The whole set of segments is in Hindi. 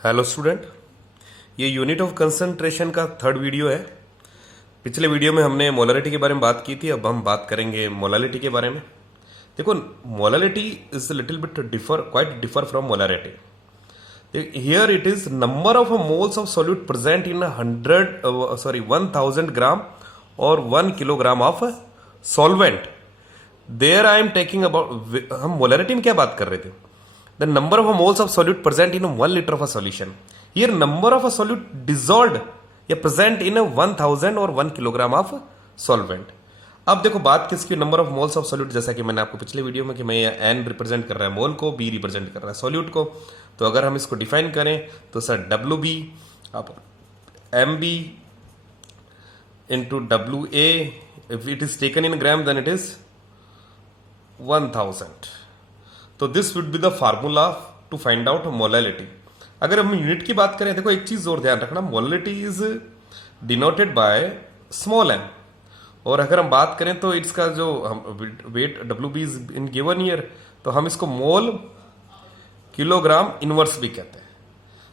हेलो स्टूडेंट, ये यूनिट ऑफ कंसंट्रेशन का थर्ड वीडियो है। पिछले वीडियो में हमने मोलारिटी के बारे में बात की थी, अब हम बात करेंगे मोलालिटी के बारे में। देखो, molality is little bit quite differ from molarity. Here it is number of moles of solute present in 1000 gram और 1 kilogram of solvent. There I am taking about, हम मोलारिटी में क्या बात कर रहे थे? The number of moles of solute present in 1 liter of a solution. Here number of a solute dissolved या present in 1000 और 1 किलोग्राम ऑफ सॉल्वेंट। अब देखो बात किसकी, number of moles of solute, जैसा कि मैंने आपको पिछले वीडियो में कि मैं एन रिप्रेजेंट कर रहा है मोल को, बी रिप्रेजेंट कर रहा है सॉल्यूट को। तो अगर हम इसको डिफाइन करें तो सर डब्ल्यू बी अब M B into W A, if it is taken in gram then it is 1000। तो this would be the formula to find out molality. अगर हम यूनिट की बात करें, देखो एक चीज और ध्यान रखना, molality is denoted by small M. और अगर हम बात करें तो इसका जो weight W B is in given year, तो हम इसको मोल किलोग्राम इनवर्स भी कहते हैं।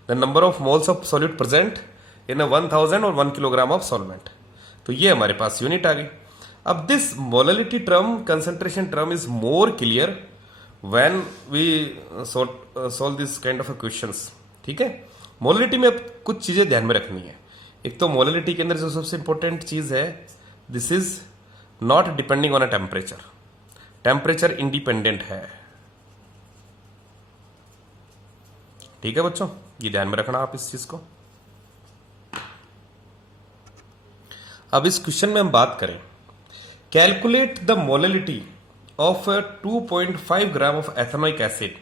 The number of moles of solute present in 1000 और 1 किलोग्राम ऑफ सॉल्वेंट। तो ये हमारे पास यूनिट आ गई। अब this molality term, concentration term is more clear when we solve this kind of a questions। ठीक है, मोलालिटी में अब कुछ चीजें ध्यान में रखनी है। एक तो मोलालिटी के अंदर जो सबसे इंपॉर्टेंट चीज है, this is not depending on a temperature, temperature independent है। ठीक है बच्चों, ये ध्यान में रखना आप इस चीज को। अब इस क्वेश्चन में हम बात करें, calculate the molality of 2.5 gram of ethanoic acid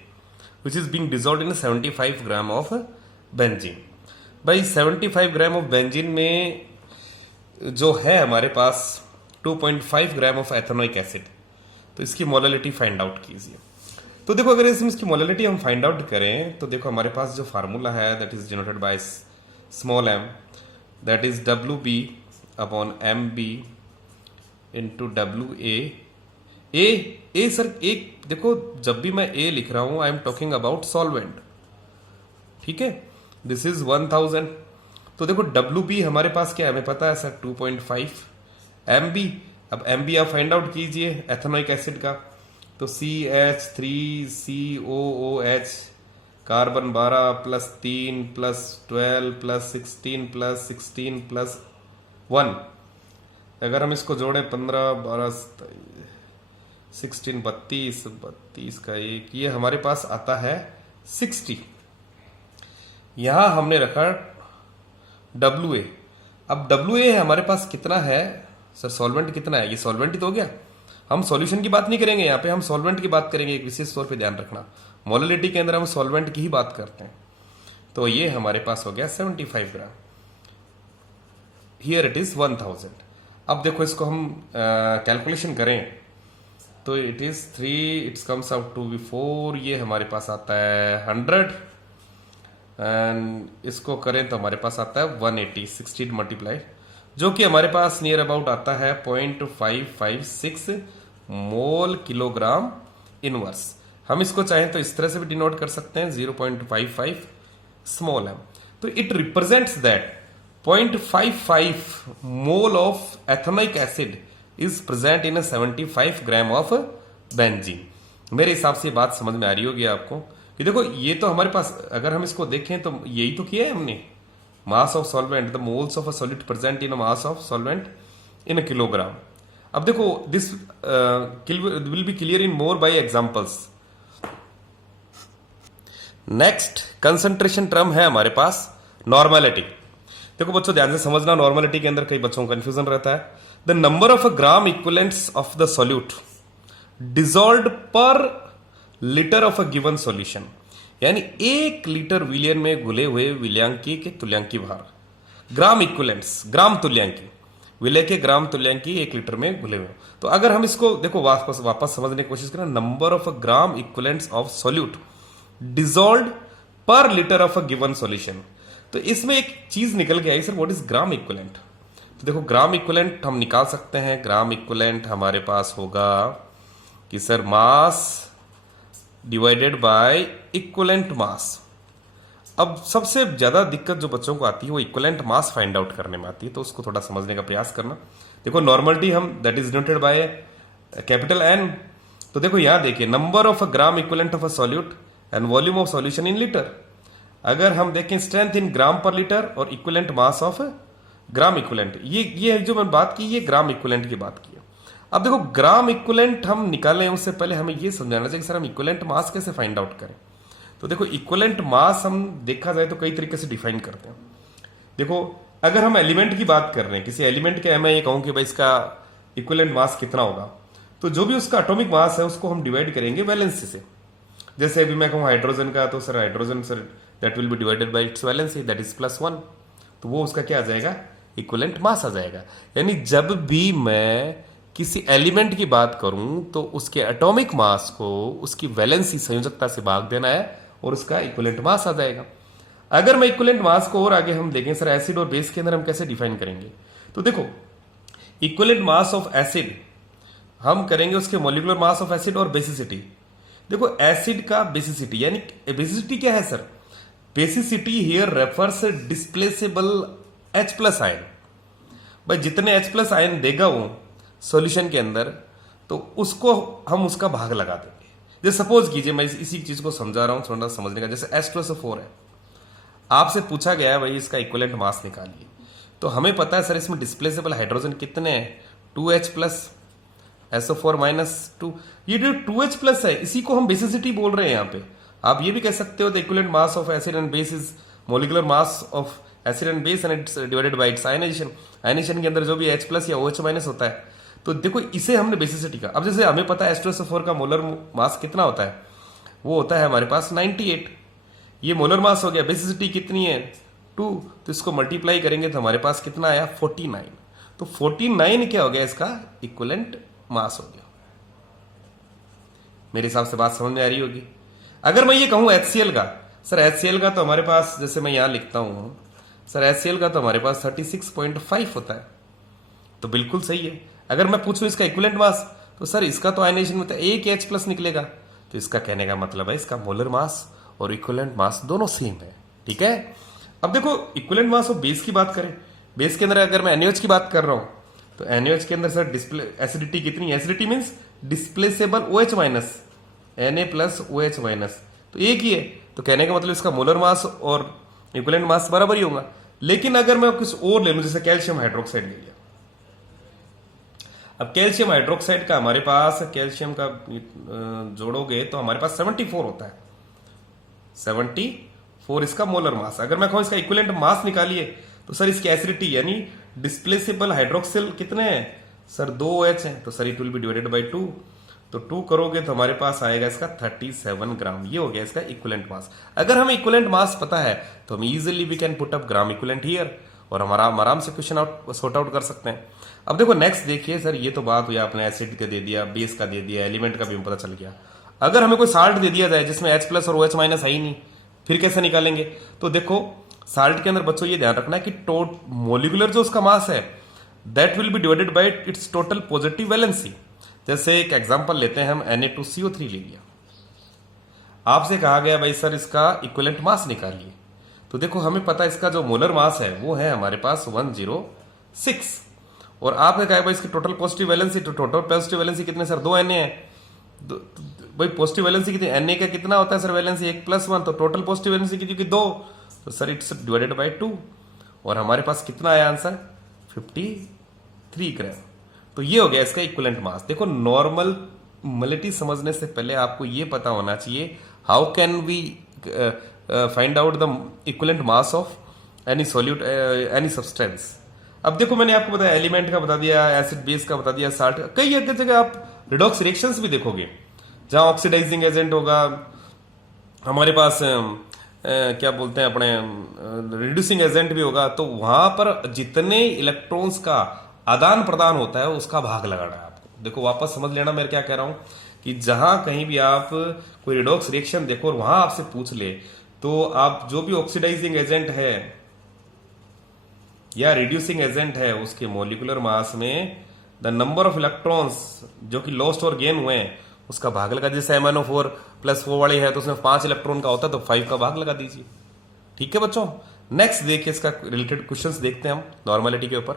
which is being dissolved in 75 gram of benzene। भाई 75 ग्राम ऑफ बेंजीन में जो है हमारे पास 2.5 ग्राम ऑफ एथेनोइक एसिड, तो इसकी मोलालिटी फाइंड आउट कीजिए। तो देखो अगर इसकी मोलालिटी हम फाइंड आउट करें तो देखो हमारे पास जो फार्मूला है that is denoted by small M, that is W B upon M B into W A sir, एक देखो जब भी मैं ए लिख रहा हूं I am talking about solvent. ठीक है, दिस इज 1000। तो देखो डब्ल्यू बी हमारे पास क्या है, हमें पता है सर 2.5 एम बी। अब एम बी आप फाइंड आउट कीजिए एथेनोइक एसिड का, तो CH3COOH, carbon 12 plus 3 plus 12 plus 16 plus 16 plus 1, अगर हम इसको जोड़ें 15 12 16 32 का एक, ये हमारे पास आता है 60। यहां हमने रखा डब्ल्यू ए। अब डब्ल्यू ए हमारे पास कितना है सर, सॉल्वेंट कितना है, ये सॉल्वेंट ही तो हो गया। हम सॉल्यूशन की बात नहीं करेंगे, यहां पे हम सॉल्वेंट की बात करेंगे। एक विशेष तौर पे ध्यान रखना, मोलालिटी के अंदर हम सॉल्वेंट की ही बात करते हैं। तो ये हमारे पास हो गया 75 ग्राम, हियर इट इज 1000। अब देखो इसको हम कैलकुलेशन करें तो it is 3, it's comes out to be 4, ये हमारे पास आता है 100 एंड इसको करें तो हमारे पास आता है 180, 16 मल्टीप्लाई, जो कि हमारे पास नियर अबाउट आता है 0.556 मोल किलोग्राम इनवर्स। हम इसको चाहें तो इस तरह से भी डिनोट कर सकते हैं 0.55 स्मॉल एम। तो it represents that 0.55 mole of ethanoic acid is present in 75 gram of benzene. मेरे हिसाब से बात समझ में आ रही होगी आपको कि देखो ये तो हमारे पास, अगर हम इसको देखें तो यही तो किया है हमने, mass of solvent, the moles of a solid present in mass of solvent in a kilogram. अब देखो this will be clear in more by examples. Next concentration term है हमारे पास नॉर्मेलिटी। देखो बच्चों ध्यान से समझना, नॉर्मेलिटी के अंदर कई बच्चों को कंफ्यूजन रहता है। The number of gram equivalents of the solute dissolved per litre of a given solution, यानी 1 लीटर विलियन में घुले हुए विलयांकी के तुल्यांकी भार, ग्राम इक्विवेलेंट्स, ग्राम तुल्यांकी, विलय के ग्राम तुल्यांकी 1 लीटर में घुले हुए। तो अगर हम इसको देखो वापस समझने की कोशिश करें, number of gram equivalents of solute dissolved per litre of a given solution. तो इसमें एक चीज निकल के आई sir, what is gram equivalent. तो देखो ग्राम इक्विवेलेंट हम निकाल सकते हैं। ग्राम इक्विवेलेंट हमारे पास होगा कि sir mass divided by equivalent mass. अब सबसे ज्यादा दिक्कत जो बच्चों को आती है वो इक्विवेलेंट मास फाइंड आउट करने में आती है, तो उसको थोड़ा समझने का प्रयास करना। देखो नॉर्मलिटी हम that is denoted by capital N. तो देखो यहां देखिए number of a gram equivalent of a solute and volume of solution in litre. अगर हम देखें strength in gram per litre और equivalent mass of gram equivalent, ये जो मैंने बात की ये ग्राम इक्विवेलेंट की बात की है। अब देखो ग्राम इक्विवेलेंट हम निकालें उससे पहले हमें ये समझाना चाहिए कि सर हम इक्विवेलेंट मास कैसे फाइंड आउट करें। तो देखो इक्विवेलेंट मास हम देखा जाए तो कई तरीके से डिफाइन करते हैं। देखो अगर हम एलिमेंट की बात कर रहे हैं, किसी एलिमेंट के मैं ये कहूं कि भाई इसका इक्विवेलेंट मास कितना होगा, तो जो भी उसका एटॉमिक मास है उसको हम डिवाइड करेंगे वैलेंसी से। जैसे अभी मैं कहूं हाइड्रोजन का, तो sir hydrogen sir that will be divided by it's valency that is +1, तो वो उसका क्या आ जाएगा, इक्विवेलेंट मास आ जाएगा। यानी जब भी मैं किसी एलिमेंट की बात करूं तो उसके एटॉमिक मास को उसकी वैलेंसी संयोजकता से भाग देना है और उसका इक्विवेलेंट मास आ जाएगा। अगर मैं इक्विवेलेंट मास को और आगे हम देखें सर एसिड और बेस के अंदर हम कैसे डिफाइन करेंगे, तो देखो इक्विवेलेंट मास ऑफ एसिड हम करेंगे उसके मॉलिक्यूलर मास ऑफ एसिड और बेसिसिटी। देखो एसिड का बेसिसिटी, यानी बेसिसिटी क्या है sir, basicity here refers displaceable H+ ion. भाई जितने H+ आयन देगा वो सॉल्यूशन के अंदर, तो उसको हम उसका भाग लगा देंगे। जैसे सपोज कीजिए मैं इसी चीज को समझा रहा हूं थोड़ा समझने का, जैसे H2SO4 है, आपसे पूछा गया है भाई इसका इक्विवेलेंट मास निकालिए, तो हमें पता है सर इसमें डिस्प्लेसेबल हाइड्रोजन कितने हैं, 2H+, SO4-2। ये जो 2H+ है इसी को हम बेसिसिटी बोल रहे हैं यहाँ पे। आप ये भी कह सकते हो the equivalent mass of acid and base is molecular mass of acid and base and it's divided by its ionisation. Ionisation के अंदर जो भी H+ या OH- होता है, तो देखो इसे हमने बेसिसिटी का। अब जैसे हमें पता है H2SO4 का मोलर मास कितना होता है, वो होता है हमारे पास 98। ये मोलर मास हो गया, बेसिसिटी कितनी है 2, तो इसको मल्टीप्लाई करेंगे तो हमारे पास कितना आया 49। तो 49 क्या हो गया, इसका इक्विवेलेंट मास हो गया। मेरे हिसाब से बात समझ में आ रही होगी। अगर मैं ये कहूं HCl का, सर HCl का तो हमारे पास, जैसे मैं यहां लिखता हूं सर HCl का तो हमारे पास 36.5 होता है, तो बिल्कुल सही है। अगर मैं पूछूं इसका इक्विवेलेंट मास, तो सर इसका तो आयनाइजेशन में एक H+ निकलेगा, तो इसका कहने का मतलब है इसका मोलर मास और इक्विवेलेंट मास दोनों सेम है। ठीक है। अब देखो इक्विवेलेंट मास ऑफ बेस की बात करें, बेस के अंदर अगर मैं NaOH की बात कर रहा हूं, तो NaOH के अंदर सर डिस्प्ले एसिडिटी कितनी है, एसिडिटी मींस डिस्प्लेसेबल OH-, Na+OH-, तो एक ही है, तो कहने का मतलब इसका मोलर मास और इक्विवेलेंट मास बराबर ही होगा। लेकिन अगर मैं कुछ और ले लूं, जैसे कैल्शियम हाइड्रोक्साइड ले लिया, अब कैल्शियम हाइड्रोक्साइड का हमारे पास कैल्शियम का जोड़ोगे तो हमारे पास 74 होता है, 74 इसका मोलर मास। अगर मैं कहूं इसका इक्विवेलेंट मास निकालिए, तो सर इसकी एसिडिटी यानी डिस्प्लेसेबल हाइड्रोक्सिल कितने हैं सर 2OH हैं, तो sir it will be divided by 2, तो 2 करोगे तो हमारे पास आएगा इसका 37 ग्राम। ये हो गया इसका इक्विवेलेंट मास। अगर हमें इक्विवेलेंट मास पता है तो हम easily we can put up gram equivalent here और हमारा आराम से क्वेश्चन सॉर्ट आउट कर सकते हैं। अब देखो नेक्स्ट देखिए सर, ये तो बात हुई आपने एसिड का दे दिया, बेस का दे दिया, एलिमेंट का भी पता चल गया। अगर हमें कोई साल्ट दे दिया जाए जिसमें H+ और OH- है ही नहीं, फिर कैसे निकालेंगे। तो देखो साल्ट के अंदर बच्चों ये ध्यान रखना है कि मोलिकुलर जो उसका मास है that will be divided by it's total positive valency. जैसे एक एग्जांपल लेते हैं हम, Na2CO3 ले लिया, आपसे कहा गया भाई सर इसका इक्विवेलेंट मास निकालिए, तो देखो हमें पता है इसका जो मोलर मास है वो है हमारे पास 106, और आपने कहा भाई इसकी टोटल पॉजिटिव वैलेंसी, तो टोटल पॉजिटिव वैलेंसी कितने सर 2 Na है, भाई पॉजिटिव वैलेंसी कितनी, Na का कितना होता है सर वैलेंसी 1+1, तो टोटल पॉजिटिव वैलेंसी कितनी 2, तो सर इट्स डिवाइडेड बाय 2, और हमारे पास कितना आया आंसर 53 ग्राम। तो ये हो गया इसका इक्विवेलेंट मास। देखो नॉर्मल मोलिटी समझने से पहले आपको ये पता होना चाहिए how can we find out the equivalent mass of any solute any substance. अब देखो मैंने आपको बताया एलिमेंट का बता दिया, एसिड बेस का बता दिया, साल्ट, कई अगर जगह आप रिडॉक्स रिएक्शंस भी देखोगे जहां ऑक्सीडाइजिंग एजेंट होगा, हमारे पास क्या बोलते हैं अपने रिड्यूसिंग एजेंट भी होगा, तो वहां पर जितने इलेक्ट्रॉन्स का आदान प्रदान होता है उसका भाग लगाना है आपको। देखो वापस समझ लेना मैं क्या कह रहा हूं, कि जहां कहीं भी आप कोई रिडॉक्स रिएक्शन देखो और वहां आपसे पूछ ले, तो आप जो भी ऑक्सीडाइजिंग एजेंट है या रिड्यूसिंग एजेंट है उसके मॉलिक्यूलर मास में द नंबर ऑफ इलेक्ट्रॉन्स जो कि लॉस्ट और गेन हुए हैं उसका भाग लगा। जैसे MnO4+4 वाली है तो उसमें 5 इलेक्ट्रॉन का होता है, तो 5 का भाग लगा दीजिए। ठीक है बच्चों, नेक्स्ट देखिए इसका रिलेटेड क्वेश्चंस देखते हैं हम नॉर्मलिटी के ऊपर।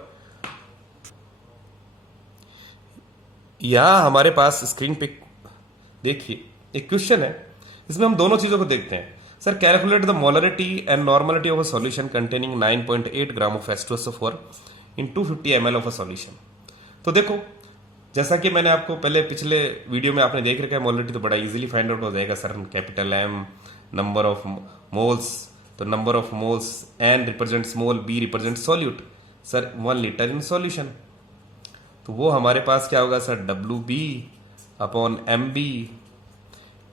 यहां हमारे पास स्क्रीन पे देखिए एक क्वेश्चन है, इसमें हम दोनों चीजों को देखते हैं। Sir calculate the molarity and normality of a solution containing 9.8 gram of H2SO4 in 250 ml of a solution. तो देखो, जैसा कि मैंने आपको पहले पिछले वीडियो में आपने देख रखा है, मोलरिटी तो बड़ा इजीली फाइंड आउट हो जाएगा sir. Capital M number of moles, तो number of moles, n represent small, B represent solute, sir 1 litre in solution. तो वो हमारे पास क्या होगा सर, W B upon M B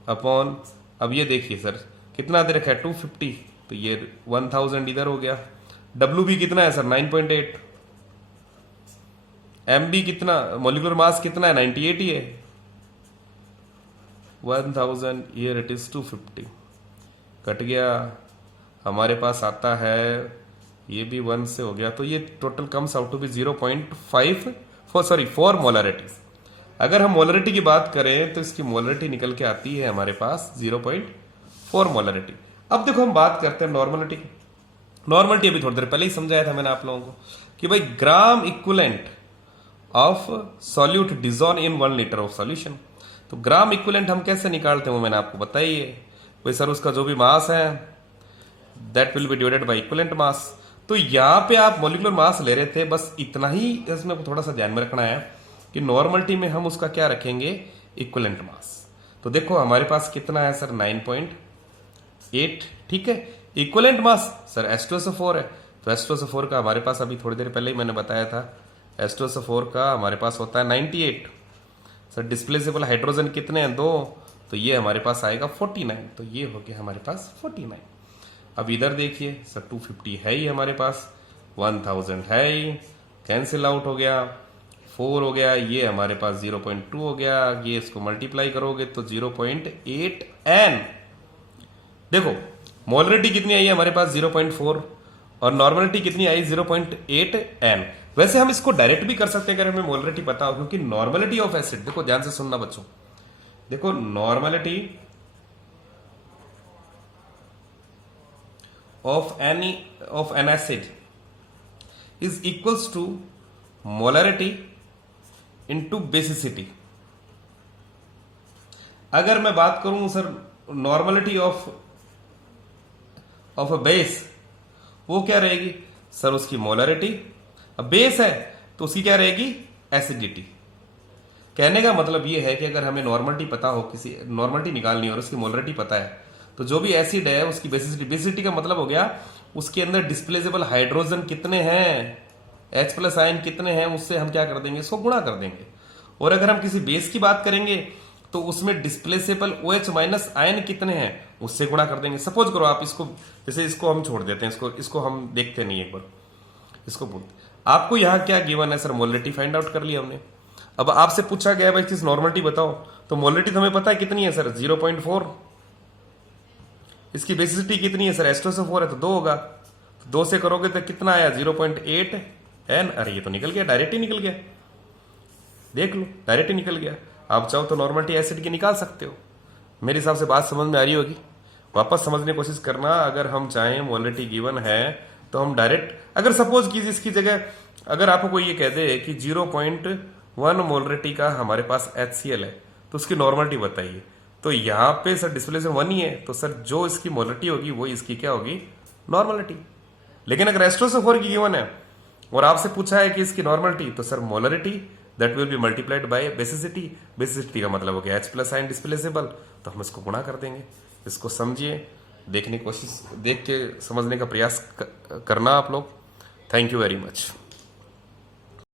upon, अब ये देखिए सर कितना दे रखा है 250, तो ये 1000 इधर हो गया। डब्ल्यू बी कितना है सर 9.8, एम बी कितना, मोलिकुलर मास कितना है 98 ही है, 1000 हियर इट इज 250 कट गया, हमारे पास आता है ये भी 1 से हो गया, तो ये total comes out to be 4 molarity. अगर हम मोलरिटी की बात करें तो इसकी मोलरिटी निकल के आती है हमारे पास 0.4 मोलरिटी। अब देखो हम बात करते हैं नॉर्मलिटी की। नॉर्मलिटी अभी थोड़ी देर पहले ही समझाया था मैंने आप लोगों को कि भाई ग्राम equivalent of solute disowned in 1 litre of solution. तो ग्राम इक्विवेलेंट हम कैसे निकालते हैं वो मैंने आपको बताई है। भाई सर उसका जो भी मास है that will be divided by equivalent mass. तो यहां पे आप मोलिकुलर मास ले रहे थे, बस इतना ही इसमें थोड़ा सा ध्यान में रखना है कि नॉर्मलिटी में हम उसका क्या रखेंगे, इक्विवेलेंट मास। तो देखो हमारे पास कितना है सर 9.8, ठीक है। इक्विवेलेंट मास सर H2SO4 है, तो H2SO4 का हमारे पास अभी थोड़ी देर पहले ही मैंने बताया था, H2SO4 का हमारे पास होता है 98। सर डिस्प्लेसेबल हाइड्रोजन कितने हैं 2, तो ये हमारे पास आएगा 49, तो ये हो गया हमारे पास 49। अब इधर देखिए सर 250 है ही हमारे पास, 1000 है ही, कैंसिल आउट हो गया, 4 हो गया, ये हमारे पास 0.2 हो गया, ये इसको मल्टीप्लाई करोगे तो 0.8 n। देखो मोलरिटी कितनी आई है हमारे पास 0.4 और नॉर्मलिटी कितनी आई 0.8 n। वैसे हम इसको डायरेक्ट भी कर सकते हैं अगर हमें मोलरिटी पता हो, क्योंकि नॉर्मलिटी ऑफ एसिड, देखो ध्यान से सुनना बच्चों, देखो normality of an acid is equals to molarity into basicity. अगर मैं बात करूं sir normality of a base, वो क्या रहेगी सर, उसकी मोलरिटी। अब बेस है तो उसकी क्या रहेगी, एसिडिटी। कहने का मतलब ये है कि अगर हमें नॉर्मलिटी पता हो, किसी नॉर्मलिटी निकालनी हो और उसकी मोलरिटी पता है, तो जो भी एसिड है उसकी बेसिसिटी, बेसिसिटी का मतलब हो गया उसके अंदर डिस्प्लेसेबल हाइड्रोजन कितने हैं, H+ आयन कितने हैं, उससे हम क्या कर देंगे, इसको गुणा कर देंगे। और अगर हम किसी बेस की बात करेंगे तो उसमें डिस्प्लेसेबल OH- आयन कितने हैं, उससे गुणा कर देंगे। सपोज करो आप इसको, जैसे इसको हम छोड़ देते हैं, इसको हम देखते नहीं, एक बार इसको बोलते। आपको यहां क्या गिवन है सर, मोलरिटी फाइंड आउट कर लिया हमने। अब आपसे पूछा गया भाई किस नॉर्मलिटी बताओ, तो मोलरिटी तो हमें पता है कितनी है सर 0.4। इसकी बेसिसिटी कितनी है सर, H2SO4 है तो 2 होगा, तो 2 से करोगे तो कितना आया 0.8 n। अरे ये तो निकल गया, डायरेक्ट ही निकल गया, देख लो डायरेक्ट ही निकल गया। आप चाहो तो नॉर्मलिटी एसिड की निकाल सकते हो। मेरे हिसाब से बात समझ में आ रही होगी, वापस समझने की कोशिश करना। अगर हम चाहें मोलरिटी गिवन है तो हम डायरेक्ट, अगर सपोज कीजिए इसकी जगह अगर आपको कोई ये कह दे कि 0.1 मोलरिटी का हमारे पास HCl है तो उसकी नॉर्मलिटी बताइए, तो यहां पे सर डिस्प्लेसमेंट 1 ही है, तो सर जो इसकी मोलरिटी होगी वो इसकी क्या होगी, नॉर्मलिटी। लेकिन अगर H2SO4 की गिवन है और आपसे पूछा है कि इसकी नॉर्मलिटी, तो sir molarity that will be multiplied by basicity. Basicity का मतलब हो गया H+ आयन डिस्प्लेसेबल, तो हम इसको गुणा कर देंगे। इसको समझिए, देखने की कोशिश, देख के समझने का प्रयास करना आप लोग। Thank you very much.